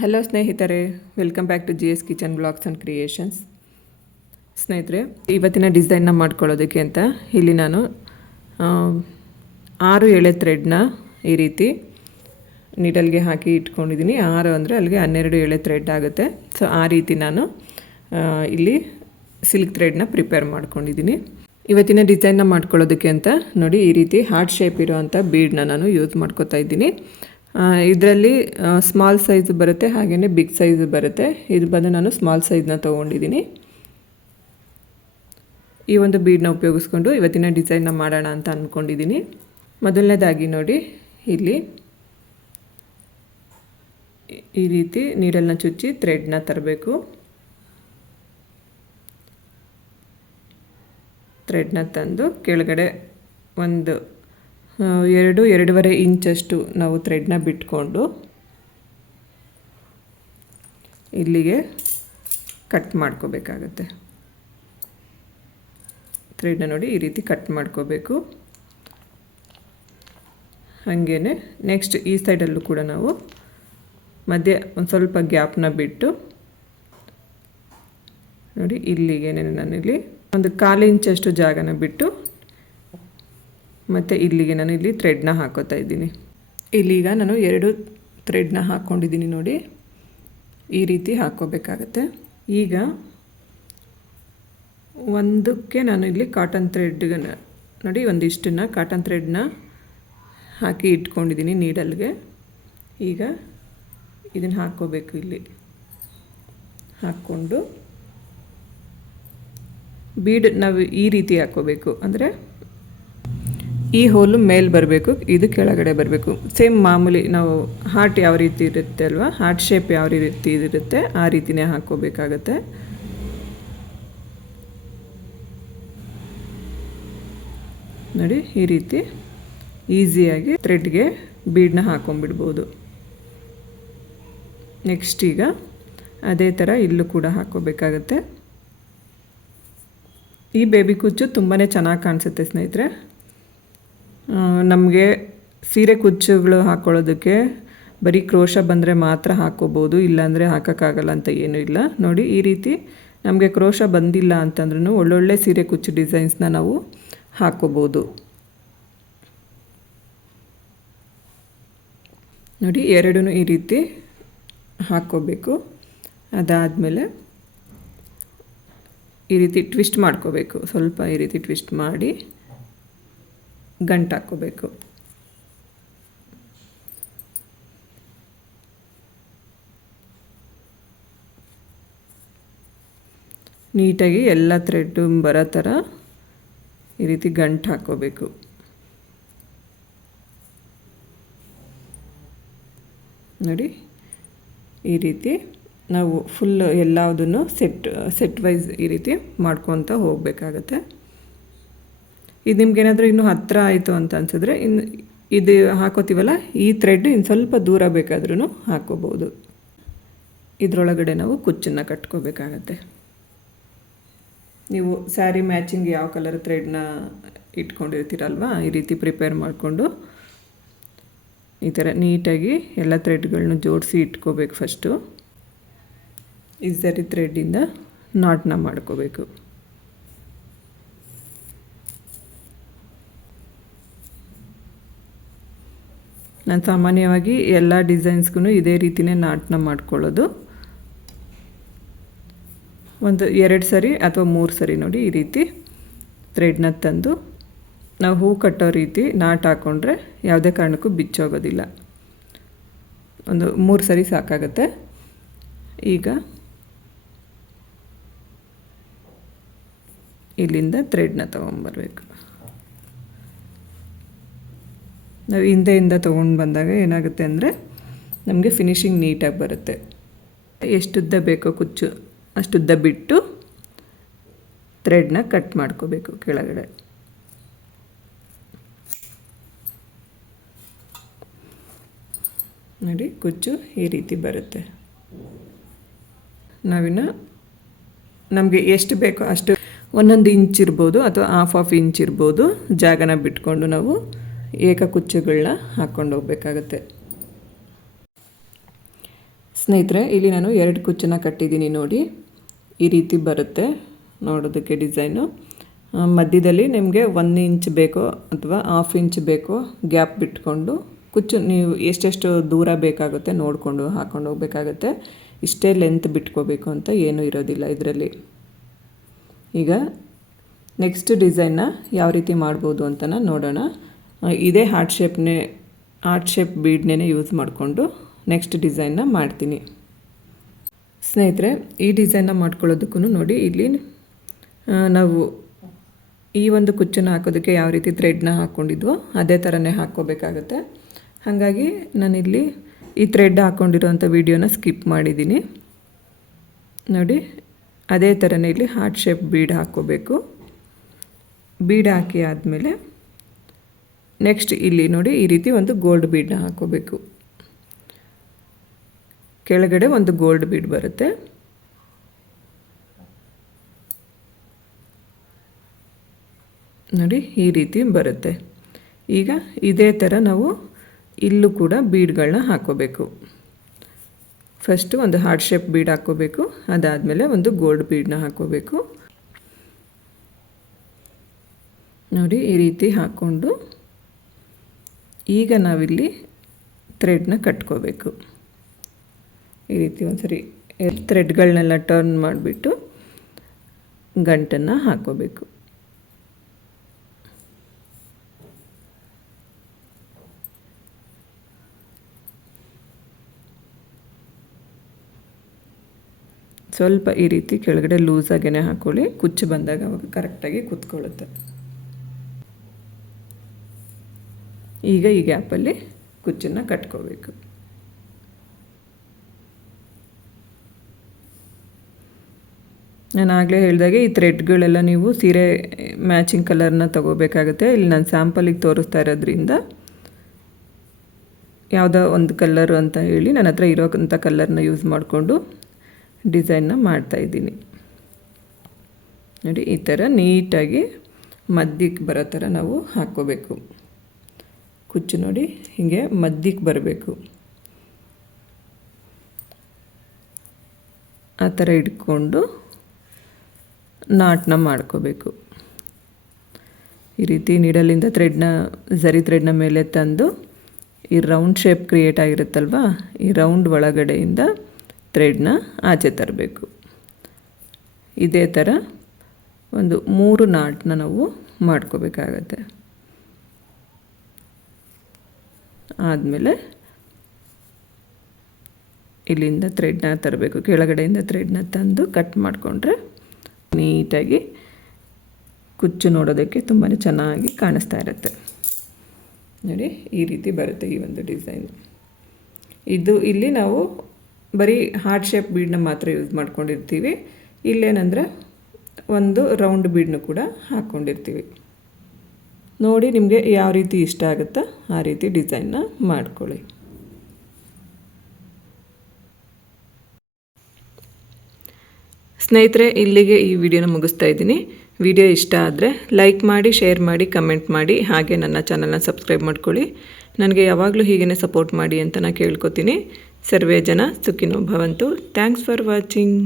Hello ಸ್ನೇಹಿತರೆ, welcome back to GS kitchen blogs and creations. ಸ್ನೇಹಿತರೆ, ಇವತ್ತಿನ ಡಿಸೈನ್ನ ಮಾಡ್ಕೊಳ್ಳೋದಕ್ಕೆ ಅಂತ ಇಲ್ಲಿ ನಾನು 6 ಎಳೆ ಥ್ರೆಡ್ನ ಈ ರೀತಿ ನೀಡಲ್ಗೆ ಹಾಕಿ ಇಟ್ಕೊಂಡಿದ್ದೀನಿ. 6 ಅಂದರೆ ಅಲ್ಲಿಗೆ 12 ಎಳೆ ಥ್ರೆಡ್ ಆಗುತ್ತೆ. ಸೊ ಆ ರೀತಿ ನಾನು ಇಲ್ಲಿ ಸಿಲ್ಕ್ ಥ್ರೆಡ್ನ ಪ್ರಿಪೇರ್ ಮಾಡ್ಕೊಂಡಿದ್ದೀನಿ. ಇವತ್ತಿನ ಡಿಸೈನ್ನ ಮಾಡ್ಕೊಳ್ಳೋದಕ್ಕೆ ಅಂತ ನೋಡಿ, ಈ ರೀತಿ ಹಾರ್ಟ್ ಶೇಪ್ ಇರೋವಂಥ ಬೀಡನ್ನ ನಾನು ಯೂಸ್ ಮಾಡ್ಕೋತಾ ಇದ್ದೀನಿ. ಇದರಲ್ಲಿ ಸ್ಮಾಲ್ ಸೈಜ್ ಬರುತ್ತೆ, ಹಾಗೆಯೇ ಬಿಗ್ ಸೈಜ್ ಬರುತ್ತೆ. ಇದು ಬಂದು ನಾನು ಸ್ಮಾಲ್ ಸೈಜ್ನ ತೊಗೊಂಡಿದ್ದೀನಿ. ಈ ಒಂದು ಬೀಡನ್ನ ಉಪಯೋಗಿಸ್ಕೊಂಡು ಇವತ್ತಿನ ಡಿಸೈನ್ನ ಮಾಡೋಣ ಅಂತ ಅಂದ್ಕೊಂಡಿದ್ದೀನಿ. ಮೊದಲನೇದಾಗಿ ನೋಡಿ, ಇಲ್ಲಿ ಈ ರೀತಿ ನೀಡಲ್ನ ಚುಚ್ಚಿ ಥ್ರೆಡ್ನ ತರಬೇಕು. ಥ್ರೆಡ್ನ ತಂದು ಕೆಳಗಡೆ ಒಂದು 2-2.5 ಇಂಚಷ್ಟು ನಾವು ಥ್ರೆಡ್ನ ಬಿಟ್ಕೊಂಡು ಇಲ್ಲಿಗೆ ಕಟ್ ಮಾಡ್ಕೋಬೇಕಾಗತ್ತೆ. ಥ್ರೆಡ್ನ ನೋಡಿ ಈ ರೀತಿ ಕಟ್ ಮಾಡ್ಕೋಬೇಕು. ಹಾಗೇ ನೆಕ್ಸ್ಟ್ ಈ ಸೈಡಲ್ಲೂ ಕೂಡ ನಾವು ಮಧ್ಯೆ ಒಂದು ಸ್ವಲ್ಪ ಗ್ಯಾಪ್ನ ಬಿಟ್ಟು ನೋಡಿ, ಇಲ್ಲಿಗೆ ನಾನಿಲ್ಲಿ ಒಂದು 1/4 ಇಂಚಷ್ಟು ಜಾಗನ ಬಿಟ್ಟು ಮತ್ತು ಇಲ್ಲಿಗೆ ನಾನು ಇಲ್ಲಿ ಥ್ರೆಡ್ನ ಹಾಕೋತಾ ಇದ್ದೀನಿ. ಇಲ್ಲೀಗ ನಾನು 2 ಥ್ರೆಡ್ನ ಹಾಕ್ಕೊಂಡಿದ್ದೀನಿ ನೋಡಿ, ಈ ರೀತಿ ಹಾಕ್ಕೋಬೇಕಾಗತ್ತೆ. ಈಗ ಒಂದಕ್ಕೆ ನಾನು ಇಲ್ಲಿ ಕಾಟನ್ ಥ್ರೆಡ್ನ ನೋಡಿ ಒಂದಿಷ್ಟನ್ನು ಕಾಟನ್ ಥ್ರೆಡ್ನ ಹಾಕಿ ಇಟ್ಕೊಂಡಿದ್ದೀನಿ ನೀಡಲ್ಗೆ. ಈಗ ಇದನ್ನು ಹಾಕ್ಕೋಬೇಕು. ಇಲ್ಲಿ ಹಾಕ್ಕೊಂಡು ಬೀಡ್ ನಾವು ಈ ರೀತಿ ಹಾಕ್ಕೋಬೇಕು. ಅಂದರೆ ಈ ಹೋಲು ಮೇಲೆ ಬರಬೇಕು, ಇದು ಕೆಳಗಡೆ ಬರಬೇಕು. ಸೇಮ್ ಮಾಮೂಲಿ ನಾವು ಹಾರ್ಟ್ ಯಾವ ರೀತಿ ಇರುತ್ತೆ ಅಲ್ವಾ, ಹಾರ್ಟ್ ಶೇಪ್ ಯಾವ ರೀತಿ ಇರುತ್ತೆ ಆ ರೀತಿನೇ ಹಾಕ್ಕೋಬೇಕಾಗತ್ತೆ. ನೋಡಿ, ಈ ರೀತಿ ಈಸಿಯಾಗಿ ಥ್ರೆಡ್ಗೆ ಬೀಡನ್ನ ಹಾಕ್ಕೊಂಬಿಡ್ಬೋದು. ನೆಕ್ಸ್ಟ್ ಈಗ ಅದೇ ಥರ ಇಲ್ಲೂ ಕೂಡ ಹಾಕ್ಕೋಬೇಕಾಗತ್ತೆ. ಈ ಬೇಬಿ ಕುಚ್ಚು ತುಂಬಾ ಚೆನ್ನಾಗಿ ಕಾಣಿಸುತ್ತೆ ಸ್ನೇಹಿತರೆ. ನಮಗೆ ಸೀರೆ ಕುಚ್ಚುಗಳು ಹಾಕ್ಕೊಳ್ಳೋದಕ್ಕೆ ಬರೀ ಕ್ರೋಶ ಬಂದರೆ ಮಾತ್ರ ಹಾಕ್ಕೋಬೋದು, ಇಲ್ಲಾಂದರೆ ಹಾಕೋಕ್ಕಾಗಲ್ಲ ಅಂತ ಏನೂ ಇಲ್ಲ. ನೋಡಿ, ಈ ರೀತಿ ನಮಗೆ ಕ್ರೋಶ ಬಂದಿಲ್ಲ ಅಂತಂದ್ರೂ ಒಳ್ಳೊಳ್ಳೆ ಸೀರೆ ಕುಚ್ಚು ಡಿಸೈನ್ಸ್ನ ನಾವು ಹಾಕ್ಕೋಬೋದು. ನೋಡಿ, 2 ಈ ರೀತಿ ಹಾಕ್ಕೋಬೇಕು. ಅದಾದಮೇಲೆ ಈ ರೀತಿ ಟ್ವಿಸ್ಟ್ ಮಾಡ್ಕೋಬೇಕು. ಸ್ವಲ್ಪ ಈ ರೀತಿ ಟ್ವಿಸ್ಟ್ ಮಾಡಿ ಗಂಟು ಹಾಕ್ಕೋಬೇಕು. ನೀಟಾಗಿ ಎಲ್ಲ ಥ್ರೆಡ್ಡು ಬರೋ ಥರ ಈ ರೀತಿ ಗಂಟು ಹಾಕ್ಕೋಬೇಕು. ನೋಡಿ, ಈ ರೀತಿ ನಾವು ಫುಲ್ ಎಲ್ಲದನ್ನು ಸೆಟ್ ವೈಸ್ ಈ ರೀತಿ ಮಾಡ್ಕೊತ ಹೋಗಬೇಕಾಗತ್ತೆ. ಇದು ನಿಮ್ಗೇನಾದರೂ ಇನ್ನೂ ಹತ್ತಿರ ಆಯಿತು ಅಂತ ಅನಿಸಿದ್ರೆ ಇದು ಹಾಕೋತೀವಲ್ಲ, ಈ ಥ್ರೆಡ್ ಇನ್ನು ಸ್ವಲ್ಪ ದೂರ ಬೇಕಾದ್ರೂ ಹಾಕ್ಕೋಬೋದು. ಇದರೊಳಗಡೆ ನಾವು ಕುಚ್ಚನ್ನು ಕಟ್ಕೋಬೇಕಾಗತ್ತೆ. ನೀವು ಸ್ಯಾರಿ ಮ್ಯಾಚಿಂಗ್ ಯಾವ ಕಲರ್ ಥ್ರೆಡ್ನ ಇಟ್ಕೊಂಡಿರ್ತೀರಲ್ವ, ಈ ರೀತಿ ಪ್ರಿಪೇರ್ ಮಾಡಿಕೊಂಡು ಈ ಥರ ನೀಟಾಗಿ ಎಲ್ಲ ಥ್ರೆಡ್ಗಳನ್ನ ಜೋಡಿಸಿ ಇಟ್ಕೋಬೇಕು. ಫಸ್ಟು ಈ ಸರಿ ಥ್ರೆಡ್ಡಿಂದ ನಾಟ್ನ ಮಾಡ್ಕೋಬೇಕು. ನಾನು ಸಾಮಾನ್ಯವಾಗಿ ಎಲ್ಲ ಡಿಸೈನ್ಸ್ಗೂ ಇದೇ ರೀತಿಯೇ ನಾಟ್ನ ಮಾಡ್ಕೊಳ್ಳೋದು. ಒಂದು 2 ಸರಿ ಅಥವಾ 3 ಸರಿ ನೋಡಿ, ಈ ರೀತಿ ಥ್ರೆಡ್ನ ತಂದು ನಾವು ಹೂ ಕಟ್ಟೋ ರೀತಿ ನಾಟ್ ಹಾಕ್ಕೊಂಡ್ರೆ ಯಾವುದೇ ಕಾರಣಕ್ಕೂ ಬಿಚ್ಚೋಗೋದಿಲ್ಲ. ಒಂದು 3 ಸರಿ ಸಾಕಾಗತ್ತೆ. ಈಗ ಇಲ್ಲಿಂದ ಥ್ರೆಡ್ನ ತೊಗೊಂಬರ್ಬೇಕು. ನಾವು ಹಿಂದೆಯಿಂದ ತೊಗೊಂಡು ಬಂದಾಗ ಏನಾಗುತ್ತೆ ಅಂದರೆ ನಮಗೆ ಫಿನಿಶಿಂಗ್ ನೀಟಾಗಿ ಬರುತ್ತೆ. ಎಷ್ಟುದ್ದ ಬೇಕೋ ಕುಚ್ಚು ಅಷ್ಟುದ್ದ ಬಿಟ್ಟು ಥ್ರೆಡ್ನ ಕಟ್ ಮಾಡ್ಕೋಬೇಕು ಕೆಳಗಡೆ. ನೋಡಿ, ಕುಚ್ಚು ಈ ರೀತಿ ಬರುತ್ತೆ. ನಾವಿನ್ನು ನಮಗೆ ಎಷ್ಟು ಬೇಕೋ ಅಷ್ಟು 1 ಇಂಚ್ ಇರ್ಬೋದು ಅಥವಾ 1/2 ಇಂಚ್ ಇರ್ಬೋದು ಜಾಗನ ಬಿಟ್ಕೊಂಡು ನಾವು ಏಕ ಕುಚ್ಚುಗಳನ್ನ ಹಾಕ್ಕೊಂಡು ಹೋಗ್ಬೇಕಾಗತ್ತೆ. ಸ್ನೇಹಿತರೆ, ಇಲ್ಲಿ ನಾನು 2 ಕುಚ್ಚನ್ನು ಕಟ್ಟಿದ್ದೀನಿ ನೋಡಿ. ಈ ರೀತಿ ಬರುತ್ತೆ ನೋಡೋದಕ್ಕೆ ಡಿಸೈನು. ಮಧ್ಯದಲ್ಲಿ ನಿಮಗೆ 1 ಇಂಚ್ ಬೇಕೋ ಅಥವಾ 1/2 ಇಂಚ್ ಬೇಕೋ ಗ್ಯಾಪ್ ಬಿಟ್ಕೊಂಡು ಕುಚ್ಚು ನೀವು ಎಷ್ಟೆಷ್ಟು ದೂರ ಬೇಕಾಗುತ್ತೆ ನೋಡಿಕೊಂಡು ಹಾಕ್ಕೊಂಡು ಹೋಗಬೇಕಾಗತ್ತೆ. ಇಷ್ಟೇ ಲೆಂತ್ ಬಿಟ್ಕೋಬೇಕು ಅಂತ ಏನೂ ಇರೋದಿಲ್ಲ ಇದರಲ್ಲಿ. ಈಗ ನೆಕ್ಸ್ಟ್ ಡಿಸೈನ್ನ ಯಾವ ರೀತಿ ಮಾಡ್ಬೋದು ಅಂತ ನೋಡೋಣ. ಇದೇ ಹಾರ್ಟ್ ಶೇಪ್ ಬೀಡ್ನೇ ಯೂಸ್ ಮಾಡಿಕೊಂಡು ನೆಕ್ಸ್ಟ್ ಡಿಸೈನ್ನ ಮಾಡ್ತೀನಿ. ಸ್ನೇಹಿತರೆ, ಈ ಡಿಸೈನ್ನ ಮಾಡ್ಕೊಳ್ಳೋದಕ್ಕೂ ನೋಡಿ, ಇಲ್ಲಿ ನಾವು ಈ ಒಂದು ಕುಚ್ಚನ್ನು ಹಾಕೋದಕ್ಕೆ ಯಾವ ರೀತಿ ಥ್ರೆಡ್ನ ಹಾಕ್ಕೊಂಡಿದ್ವೋ ಅದೇ ಥರನೇ ಹಾಕ್ಕೋಬೇಕಾಗತ್ತೆ. ಹಾಗಾಗಿ ನಾನಿಲ್ಲಿ ಈ ಥ್ರೆಡ್ ಹಾಕ್ಕೊಂಡಿರೋಂಥ ವಿಡಿಯೋನ ಸ್ಕಿಪ್ ಮಾಡಿದ್ದೀನಿ ನೋಡಿ. ಅದೇ ಥರನೇ ಇಲ್ಲಿ ಹಾರ್ಟ್ ಶೇಪ್ ಬೀಡ್ ಹಾಕ್ಕೋಬೇಕು. ಬೀಡ್ ಹಾಕಿ ಆದಮೇಲೆ ನೆಕ್ಸ್ಟ್ ಇಲ್ಲಿ ನೋಡಿ, ಈ ರೀತಿ ಒಂದು ಗೋಲ್ಡ್ ಬೀಡನ್ನ ಹಾಕ್ಕೋಬೇಕು. ಕೆಳಗಡೆ ಒಂದು ಗೋಲ್ಡ್ ಬೀಡ್ ಬರುತ್ತೆ. ನೋಡಿ, ಈ ರೀತಿ ಬರುತ್ತೆ. ಈಗ ಇದೇ ಥರ ನಾವು ಇಲ್ಲೂ ಕೂಡ ಬೀಡ್ಗಳನ್ನ ಹಾಕ್ಕೋಬೇಕು. ಫಸ್ಟು ಒಂದು ಹಾರ್ಟ್ ಶೇಪ್ ಬೀಡ್ ಹಾಕ್ಕೋಬೇಕು, ಅದಾದಮೇಲೆ ಒಂದು ಗೋಲ್ಡ್ ಬೀಡನ್ನ ಹಾಕ್ಕೋಬೇಕು. ನೋಡಿ, ಈ ರೀತಿ ಹಾಕ್ಕೊಂಡು ಈಗ ನಾವಿಲ್ಲಿ ಥ್ರೆಡ್ನ ಕಟ್ಕೋಬೇಕು. ಈ ರೀತಿ ಒಂದ್ಸರಿ ಥ್ರೆಡ್ಗಳನ್ನೆಲ್ಲ ಟರ್ನ್ ಮಾಡಿಬಿಟ್ಟು ಗಂಟನ್ನು ಹಾಕ್ಕೋಬೇಕು. ಸ್ವಲ್ಪ ಈ ರೀತಿ ಕೆಳಗಡೆ ಲೂಸಾಗೇ ಹಾಕ್ಕೊಳ್ಳಿ. ಕುಚ್ಚು ಬಂದಾಗ ಅವಾಗ ಕರೆಕ್ಟಾಗಿ ಕೂತ್ಕೊಳ್ಳುತ್ತೆ. ಈಗ ಈ ಗ್ಯಾಪಲ್ಲಿ ಕುಚ್ಚನ್ನು ಕಟ್ಕೋಬೇಕು. ನಾನು ಆಗಲೇ ಹೇಳಿದಾಗೆ ಈ ಥ್ರೆಡ್ಗಳೆಲ್ಲ ನೀವು ಸೀರೆ ಮ್ಯಾಚಿಂಗ್ ಕಲರ್ನ ತೊಗೋಬೇಕಾಗುತ್ತೆ. ಇಲ್ಲಿ ನಾನು ಸ್ಯಾಂಪಲಿಗೆ ತೋರಿಸ್ತಾ ಇರೋದ್ರಿಂದ ಯಾವುದೋ ಒಂದು ಕಲರು ಅಂತ ಹೇಳಿ ನನ್ನ ಹತ್ರ ಇರೋಂಥ ಕಲರ್ನ ಯೂಸ್ ಮಾಡಿಕೊಂಡು ಡಿಸೈನ್ನ ಮಾಡ್ತಾಯಿದ್ದೀನಿ ನೋಡಿ. ಈ ಥರ ನೀಟಾಗಿ ಮಧ್ಯಕ್ಕೆ ಬರೋ ಥರ ನಾವು ಹಾಕ್ಕೋಬೇಕು. ಕುಚ್ಚು ನೋಡಿ ಹೀಗೆ ಮಧ್ಯಕ್ಕೆ ಬರಬೇಕು. ಆ ಥರ ಇಟ್ಕೊಂಡು ನಾಟನ್ನ ಮಾಡ್ಕೋಬೇಕು. ಈ ರೀತಿ ನೀಡಲಿಂದ ಥ್ರೆಡ್ನ ಮೇಲೆ ತಂದು ಈ ರೌಂಡ್ ಶೇಪ್ ಕ್ರಿಯೇಟ್ ಆಗಿರುತ್ತಲ್ವ, ಈ ರೌಂಡ್ ಒಳಗಡೆಯಿಂದ ಥ್ರೆಡ್ನ ಆಚೆ ತರಬೇಕು. ಇದೇ ಥರ ಒಂದು 3 ನಾಟನ್ನ ನಾವು ಮಾಡ್ಕೋಬೇಕಾಗತ್ತೆ. ಆದಮೇಲೆ ಇಲ್ಲಿಂದ ಥ್ರೆಡ್ನ ತರಬೇಕು. ಕೆಳಗಡೆಯಿಂದ ಥ್ರೆಡ್ನ ತಂದು ಕಟ್ ಮಾಡಿಕೊಂಡ್ರೆ ನೀಟಾಗಿ ಕುಚ್ಚು ನೋಡೋದಕ್ಕೆ ತುಂಬಾ ಚೆನ್ನಾಗಿ ಕಾಣಿಸ್ತಾ ಇರುತ್ತೆ ನೋಡಿ. ಈ ರೀತಿ ಬರುತ್ತೆ ಈ ಒಂದು ಡಿಸೈನ್. ಇಲ್ಲಿ ನಾವು ಬರೀ ಹಾರ್ಟ್ ಶೇಪ್ ಬೀಡನ್ನ ಮಾತ್ರ ಯೂಸ್ ಮಾಡ್ಕೊಂಡಿರ್ತೀವಿ. ಇಲ್ಲೇನಂದರೆ ಒಂದು ರೌಂಡ್ ಬೀಡನ್ನು ಕೂಡ ಹಾಕ್ಕೊಂಡಿರ್ತೀವಿ ನೋಡಿ. ನಿಮಗೆ ಯಾವ ರೀತಿ ಇಷ್ಟ ಆಗುತ್ತೋ ಆ ರೀತಿ ಡಿಸೈನ್ನ ಮಾಡ್ಕೊಳ್ಳಿ. ಸ್ನೇಹಿತರೆ, ಇಲ್ಲಿಗೆ ಈ ವಿಡಿಯೋನ ಮುಗಿಸ್ತಾ ಇದ್ದೀನಿ. ವಿಡಿಯೋ ಇಷ್ಟ ಆದರೆ ಲೈಕ್ ಮಾಡಿ, ಶೇರ್ ಮಾಡಿ, ಕಮೆಂಟ್ ಮಾಡಿ, ಹಾಗೆ ನನ್ನ ಚಾನಲ್ನ ಸಬ್ಸ್ಕ್ರೈಬ್ ಮಾಡ್ಕೊಳ್ಳಿ. ನನಗೆ ಯಾವಾಗಲೂ ಹೀಗೇ ಸಪೋರ್ಟ್ ಮಾಡಿ ಅಂತ ನಾನು ಕೇಳ್ಕೊತೀನಿ. ಸರ್ವೇ ಜನ ಸುಖಿನೋ ಭವಂತು. Thanks for watching.